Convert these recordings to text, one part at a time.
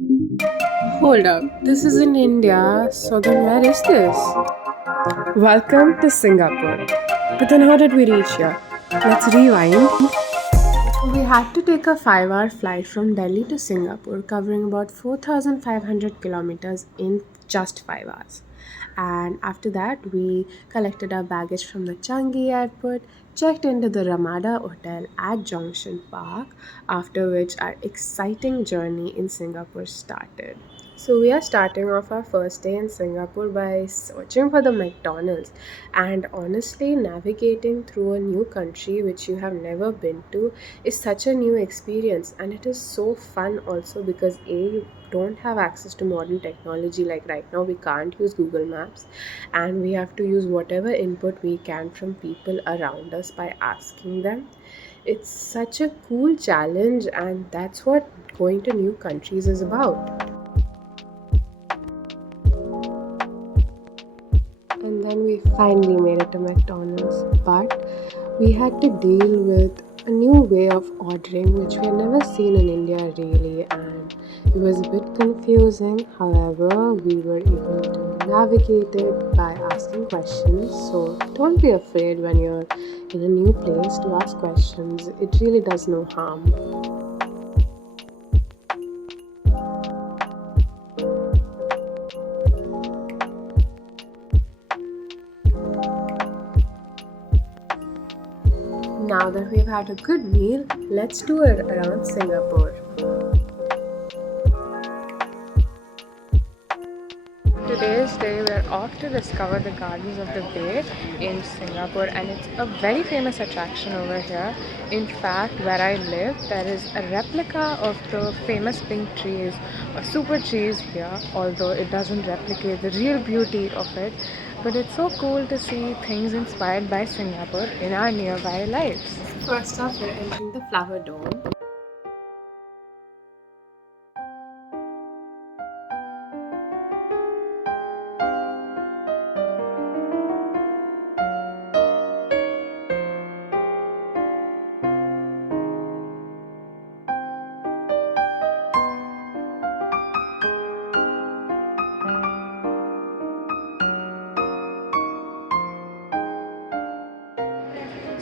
Hold up, this is in India, so then where is this? Welcome to Singapore. But then how did we reach here? Let's rewind. We had to take a 5-hour flight from Delhi to Singapore, covering about 4,500 kilometers in just 5 hours. And after that, we collected our baggage from the Changi airport, checked into the Ramada Hotel at Junction Park, after which our exciting journey in Singapore started. So, we are starting off our first day in Singapore by searching for the McDonald's. And honestly, navigating through a new country which you have never been to is such a new experience, and it is so fun also because you don't have access to modern technology. Like right now, we can't use Google Maps, and we have to use whatever input we can from people around us by asking them. It's such a cool challenge, and that's what going to new countries is about. And then we finally made it to McDonald's, but we had to deal with a new way of ordering which we had never seen in India really, and it was a bit confusing. However, we were able to navigate it by asking questions. So don't be afraid when you're in a new place to ask questions, it really does no harm. Now that we've had a good meal, let's tour around Singapore. Today's day we're off to discover the Gardens of the Bay in Singapore, and it's a very famous attraction over here. In fact, where I live there is a replica of the famous pink trees or super trees here, although it doesn't replicate the real beauty of it. But it's so cool to see things inspired by Singapore in our nearby lives. First off, we're entering the Flower Dome.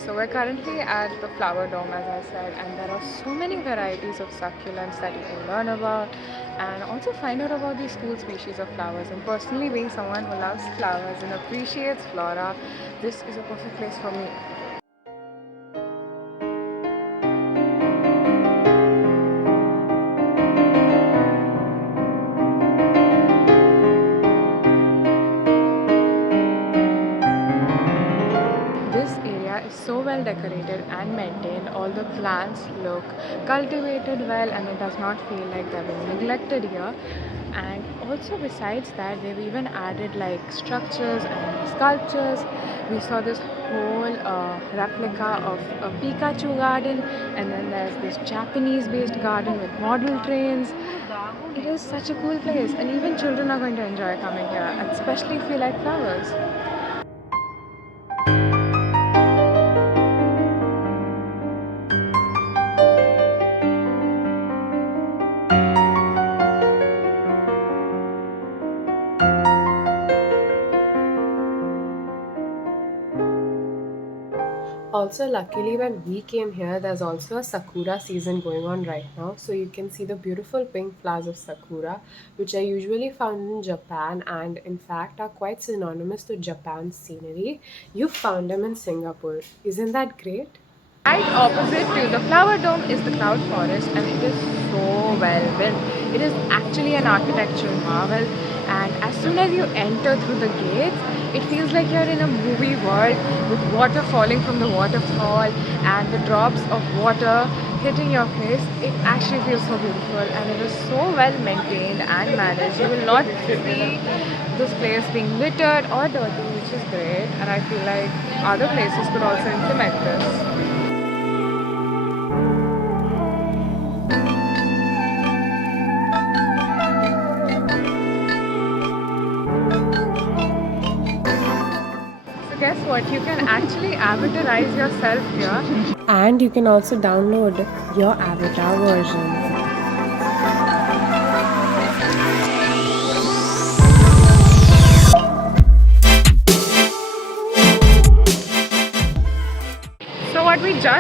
So we're currently at the Flower Dome, as I said, and there are so many varieties of succulents that you can learn about and also find out about these cool species of flowers. And personally, being someone who loves flowers and appreciates flora, this is a perfect place for me. This area is so well decorated and maintained. All the plants look cultivated well, and it does not feel like they're being neglected here. And also, besides that, they've even added like structures and sculptures. We saw this whole replica of a Pikachu garden, and then there's this Japanese based garden with model trains. It is such a cool place, and even children are going to enjoy coming here, especially if you like flowers. Also, luckily, when we came here, there's also a sakura season going on right now. So you can see the beautiful pink flowers of sakura, which are usually found in Japan and, in fact, are quite synonymous to Japan's scenery. You found them in Singapore. Isn't that great? Right opposite to the Flower Dome is the Cloud Forest, and it is so well built. It is actually an architectural marvel, and as soon as you enter through the gates, it feels like you're in a movie world with water falling from the waterfall and the drops of water hitting your face. It actually feels so beautiful, and it is so well maintained and managed. You will not see this place being littered or dirty, which is great, and I feel like other places could also implement this. So guess what? You can actually avatarize yourself here. And you can also download your avatar version.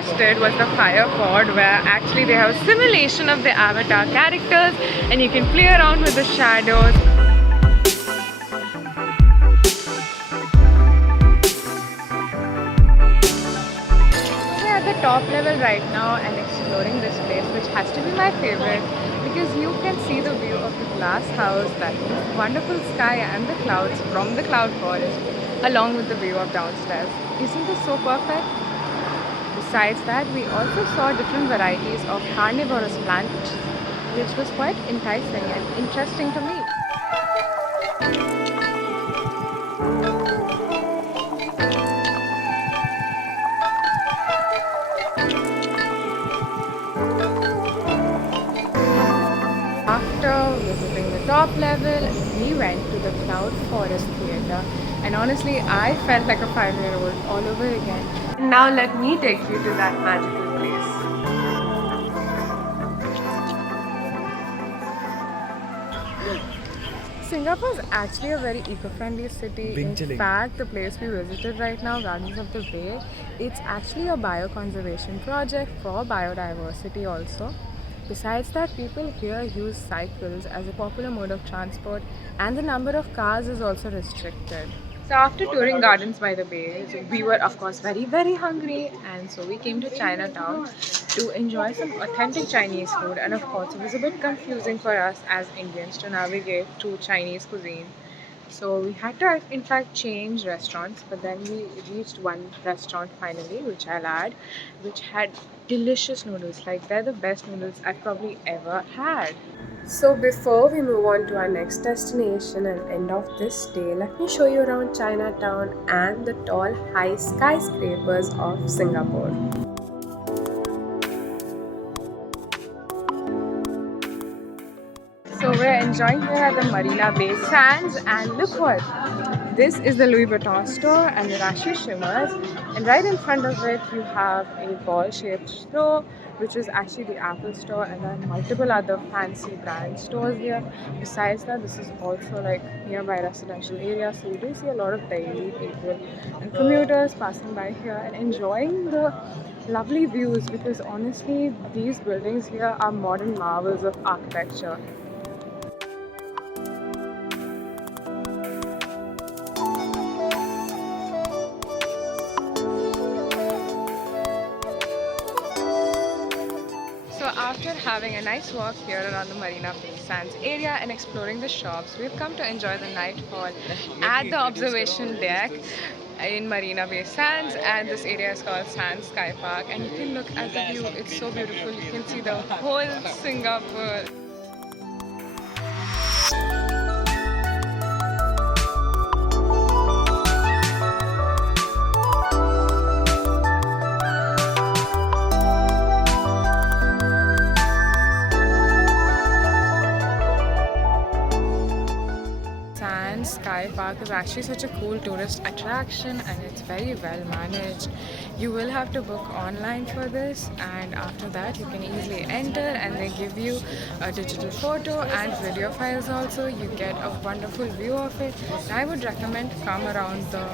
first did was the fire pod, where actually they have a simulation of the avatar characters and you can play around with the shadows. We're at the top level right now and exploring this place, which has to be my favorite because you can see the view of the glass house, that wonderful sky and the clouds from the cloud forest along with the view of downstairs. Isn't this so perfect? Besides that, we also saw different varieties of carnivorous plants, which was quite enticing and interesting to me. After visiting the top level, we went to the Cloud Forest Theatre, and honestly, I felt like a 5-year-old all over again. Now let me take you to that magical place. Singapore is actually a very eco-friendly city. In fact, the place we visited right now, Gardens of the Bay, it's actually a bioconservation project for biodiversity also. Besides that, people here use cycles as a popular mode of transport, and the number of cars is also restricted. So after touring Gardens by the Bay, we were of course very hungry, and so we came to Chinatown to enjoy some authentic Chinese food. And of course it was a bit confusing for us as Indians to navigate to Chinese cuisine. So we had to in fact change restaurants, but then we reached one restaurant finally, which I'll add, which had delicious noodles. Like, they're the best noodles I've probably ever had. So before we move on to our next destination and end of this day, let me show you around Chinatown and the tall high skyscrapers of Singapore. So we're enjoying here at the Marina Bay Sands, and look what! This is the Louis Vuitton store and the Rashi Shimmers, and right in front of it you have a ball-shaped store, which is actually the Apple store, and then multiple other fancy brand stores here. Besides that, this is also like nearby residential area, so you do see a lot of daily people and commuters passing by here and enjoying the lovely views, because honestly these buildings here are modern marvels of architecture. So after having a nice walk here around the Marina Bay Sands area and exploring the shops, we've come to enjoy the nightfall at the observation deck in Marina Bay Sands, and this area is called Sands Sky Park, and you can look at the view. It's so beautiful. You can see the whole Singapore. Sky Park is actually such a cool tourist attraction, and it's very well managed. You will have to book online for this, and after that you can easily enter, and they give you a digital photo and video files also. You get a wonderful view of it. I would recommend come around the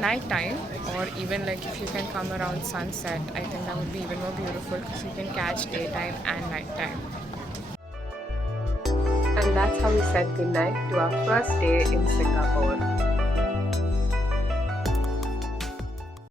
night time, or even like if you can come around sunset. I think that would be even more beautiful because you can catch daytime and nighttime. And that's how we said goodnight to our first day in Singapore.